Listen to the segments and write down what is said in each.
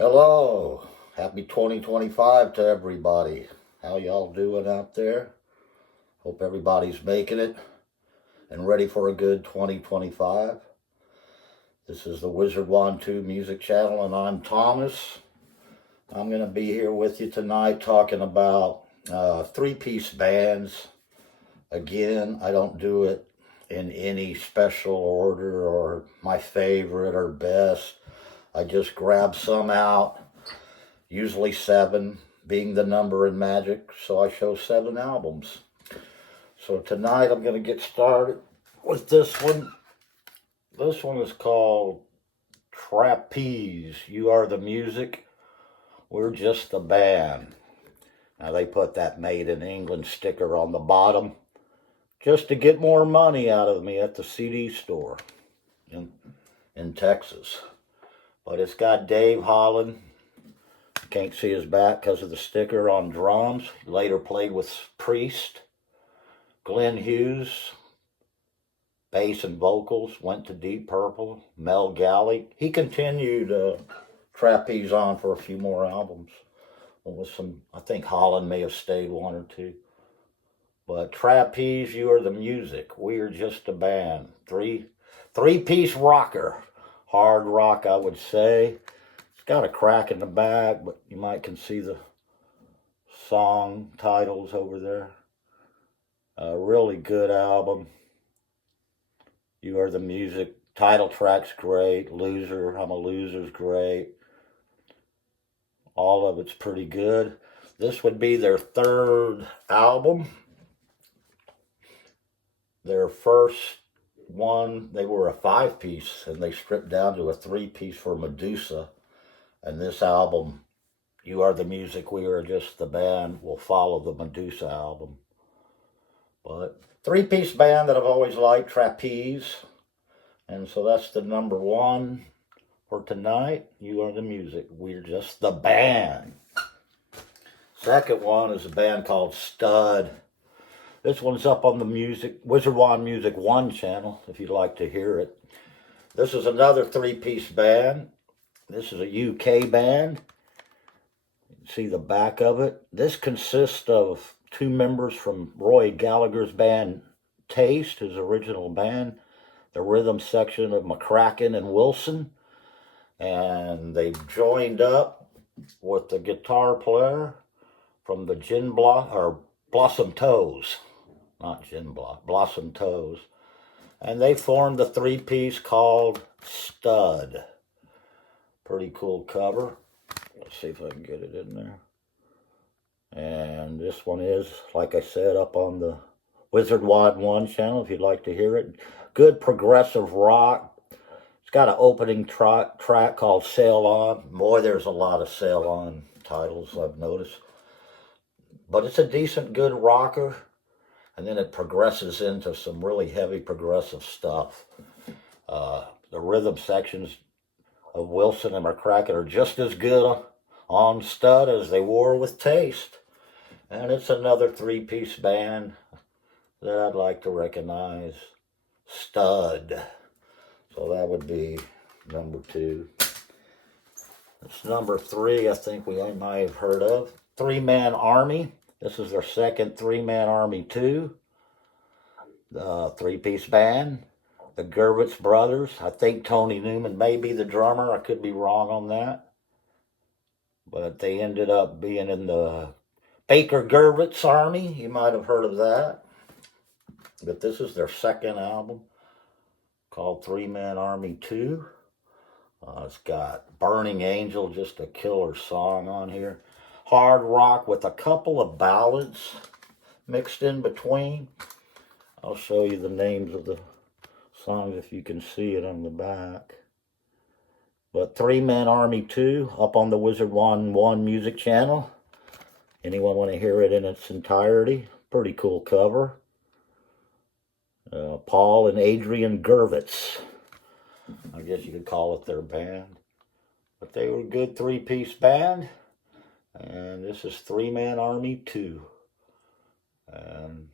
Hello, happy 2025 to everybody. How y'all doing out there? Hope everybody's making it and ready for a good 2025. This is the Wizard Wand 2 Music Channel, and I'm Thomas. I'm going to be here with you tonight talking about three-piece bands. Again, I don't do it in any special order or my favorite or best. I just grab some out, usually 7 being the number in magic, so I show 7 albums. So tonight I'm going to get started with this one. This one is called Trapeze. You Are the Music, We're Just the Band. Now they put that Made in England sticker on the bottom just to get more money out of me at the CD store in Texas. But it's got Dave Holland. You can't see his back because of the sticker on drums. He later played with Priest. Glenn Hughes, bass and vocals, went to Deep Purple. Mel Galley. He continued Trapeze on for a few more albums. With some, I think Holland may have stayed 1 or 2. But Trapeze, You Are the Music, We're Just a Band. Three-piece rocker. Hard rock, I would say. It's got a crack in the back, but you can see the song titles over there. A really good album. You Are the Music. Title track's great. Loser, I'm a Loser's great. All of it's pretty good. This would be their 3rd album. Their first one, they were a 5-piece, and they stripped down to a 3-piece for Medusa. And this album, You Are the Music, We Are Just the Band, will follow the Medusa album. But 3-piece band that I've always liked, Trapeze. And so that's the number 1 for tonight. You Are the Music, We're Just the Band. Second one is a band called Stud. This one's up on the Wizard Wand Music 1 channel, if you'd like to hear it. This is another 3-piece band. This is a UK band. You can see the back of it. This consists of 2 members from Roy Gallagher's band Taste, his original band. The rhythm section of McCracken and Wilson. And they joined up with the guitar player from the Blossom Toes. Not Gin Block, Blossom Toes. And they formed a 3-piece called Stud. Pretty cool cover. Let's see if I can get it in there. And this one is, like I said, up on the Wizard Wand 1 channel, if you'd like to hear it. Good progressive rock. It's got an opening track called Sail On. Boy, there's a lot of Sail On titles I've noticed. But it's a decent, good rocker. And then it progresses into some really heavy progressive stuff. The rhythm sections of Wilson and McCracken are just as good on Stud as they were with Taste. And it's another 3-piece band that I'd like to recognize. Stud. So that would be number 2. It's number 3, I think I might have heard of. 3-Man Army. This is their second 3-Man Army 2. The 3-piece band. The Gervitz brothers. I think Tony Newman may be the drummer. I could be wrong on that. But they ended up being in the Baker Gervitz Army. You might have heard of that. But this is their second album called 3-Man Army 2. It's got Burning Angel, just a killer song on here. Hard rock with a couple of ballads mixed in between. I'll show you the names of the songs if you can see it on the back. But 3-Man Army 2 up on the Wizard Wand 1 music channel. Anyone want to hear it in its entirety? Pretty cool cover. Paul and Adrian Gervitz. I guess you could call it their band. But they were a good 3-piece band. And this is 3-Man Army 2. And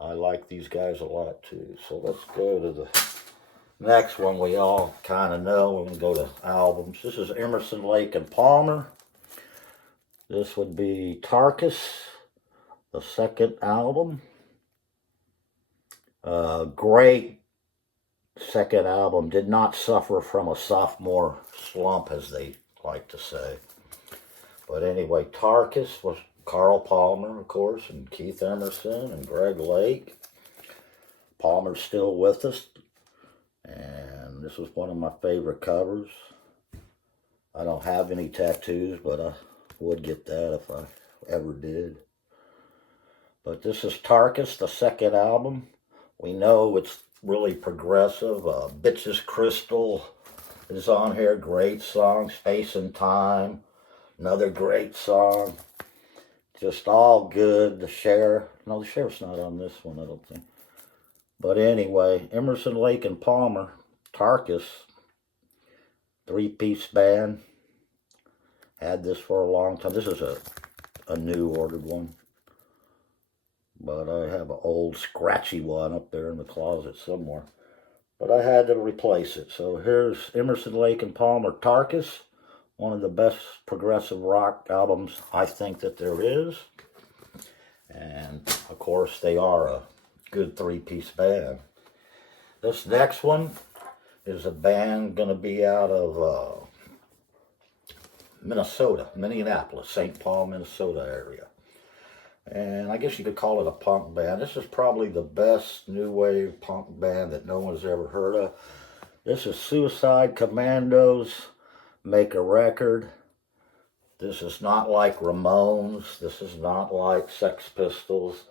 I like these guys a lot too. So let's go to the Next one we all kind of know. We're going to go to albums. This is Emerson, Lake and Palmer. This would be Tarkus, the second album. Great second album. Did not suffer from a sophomore slump, as they like to say. But anyway, Tarkus was Carl Palmer, of course, and Keith Emerson and Greg Lake. Palmer's still with us. And this was one of my favorite covers. I don't have any tattoos, but I would get that if I ever did. But this is Tarkus, the second album. We know it's really progressive. Bitches Crystal is on here. Great song. Space and Time. Another great song. Just all good. The Sheriff's not on this one, I don't think. But anyway, Emerson, Lake and Palmer, Tarkus, three-piece band. Had this for a long time. This is a new ordered one. But I have an old scratchy one up there in the closet somewhere. But I had to replace it. So here's Emerson, Lake and Palmer, Tarkus. One of the best progressive rock albums I think that there is. And of course they are a good three-piece band. This next one is a band going to be out of Minnesota, Minneapolis, St. Paul, Minnesota area. And I guess you could call it a punk band. This is probably the best new wave punk band that no one's ever heard of. This is Suicide Commandos, Make a Record. This is not like Ramones. This is not like Sex Pistols.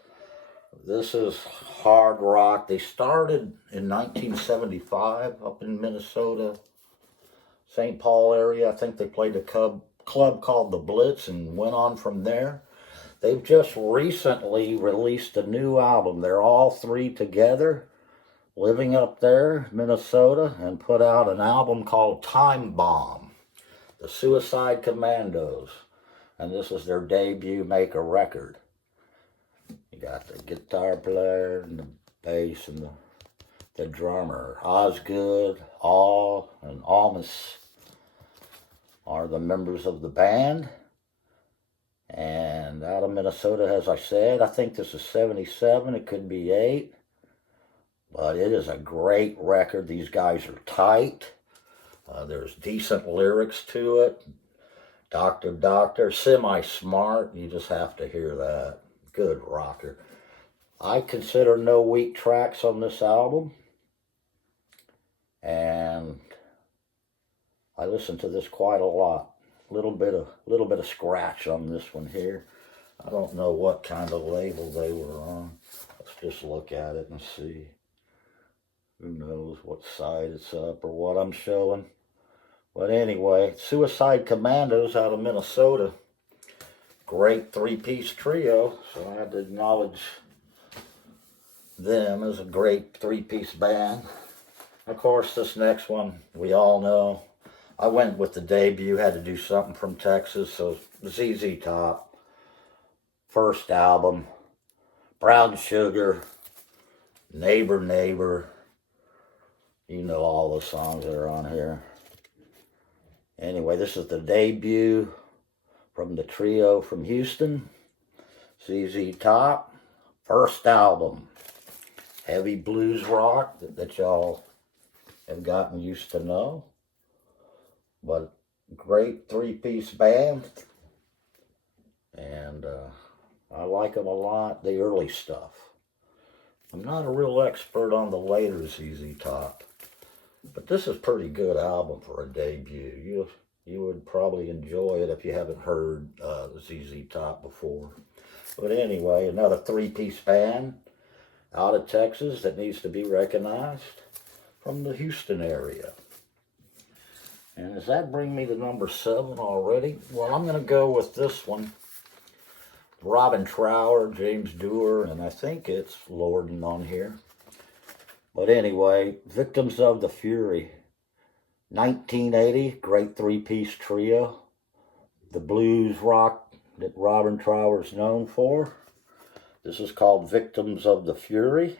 This is hard rock. They started in 1975 up in Minnesota, St. Paul area. I think they played a club called the Blitz and went on from there. They've just recently released a new album. They're all three together, living up there, Minnesota, and put out an album called Time Bomb, the Suicide Commandos. And this is their debut, Make a Record. You got the guitar player and the bass and the drummer. Osgood, All, and Almas are the members of the band. And out of Minnesota, as I said, I think this is 77. It could be 8. But it is a great record. These guys are tight. There's decent lyrics to it. Doctor, semi-smart. You just have to hear that. Good rocker. I consider no weak tracks on this album. And I listen to this quite a lot. Little bit of scratch on this one here. I don't know what kind of label they were on. Let's just look at it and see. Who knows what side it's up or what I'm showing. But anyway, Suicide Commandos out of Minnesota. Great three-piece trio, so I had to acknowledge them as a great three-piece band. Of course, this next one, we all know. I went with the debut, had to do something from Texas, so ZZ Top, first album, Brown Sugar, Neighbor, Neighbor. You know all the songs that are on here. Anyway, this is the debut from the trio from Houston, ZZ Top, first album, heavy blues rock that y'all have gotten used to know. But great three-piece band, and I like them a lot, the early stuff. I'm not a real expert on the later ZZ Top, but this is a pretty good album for a debut. You would probably enjoy it if you haven't heard ZZ Top before. But anyway, another three-piece band out of Texas that needs to be recognized from the Houston area. And does that bring me to number 7 already? Well, I'm going to go with this one. Robin Trower, James Dewar, and I think it's Lorden on here. But anyway, Victims of the Fury. 1980, great three-piece trio. The blues rock that Robin Trower is known for. This is called Victims of the Fury.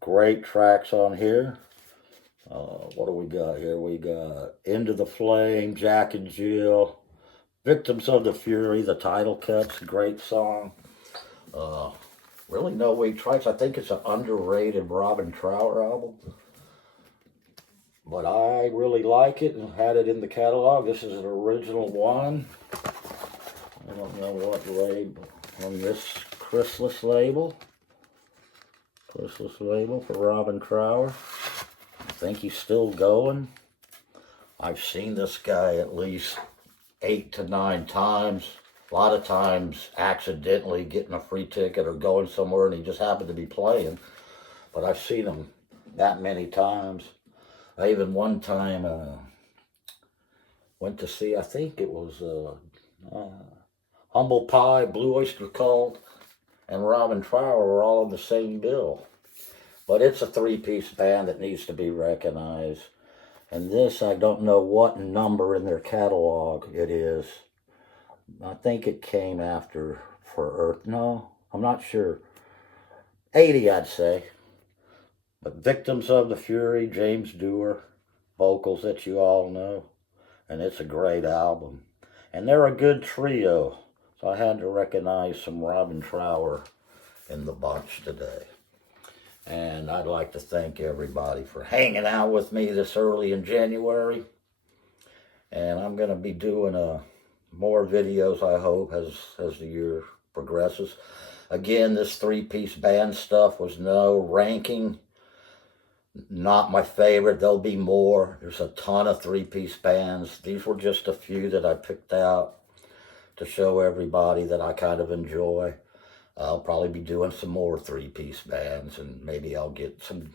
Great tracks on here. What do we got here? We got Into the Flame, Jack and Jill, Victims of the Fury, the title cuts, great song. Really no weak tracks. I think it's an underrated Robin Trower album. But I really like it and had it in the catalog. This is an original one. I don't know what label on this Chrysalis label. Chrysalis label for Robin Trower. I think he's still going. I've seen this guy at least 8 to 9 times. A lot of times accidentally getting a free ticket or going somewhere and he just happened to be playing. But I've seen him that many times. I even one time went to see, I think it was Humble Pie, Blue Oyster Cult, and Robin Trower were all on the same bill. But it's a 3-piece band that needs to be recognized. And this, I don't know what number in their catalog it is. I think it came after For Earth. No, I'm not sure. 80, I'd say. But Victims of the Fury, James Dewar, vocals that you all know. And it's a great album. And they're a good trio. So I had to recognize some Robin Trower in the bunch today. And I'd like to thank everybody for hanging out with me this early in January. And I'm going to be doing more videos, I hope, as the year progresses. Again, this 3-piece band stuff was no ranking. Not my favorite. There'll be more. There's a ton of 3-piece bands. These were just a few that I picked out to show everybody that I kind of enjoy. I'll probably be doing some more 3-piece bands, and maybe I'll get some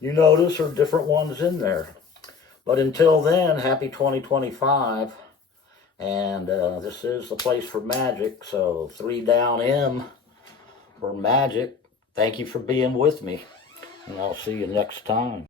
you notice or different ones in there. But until then, happy 2025. And this is the place for magic. So 3 down M for magic. Thank you for being with me. And I'll see you next time.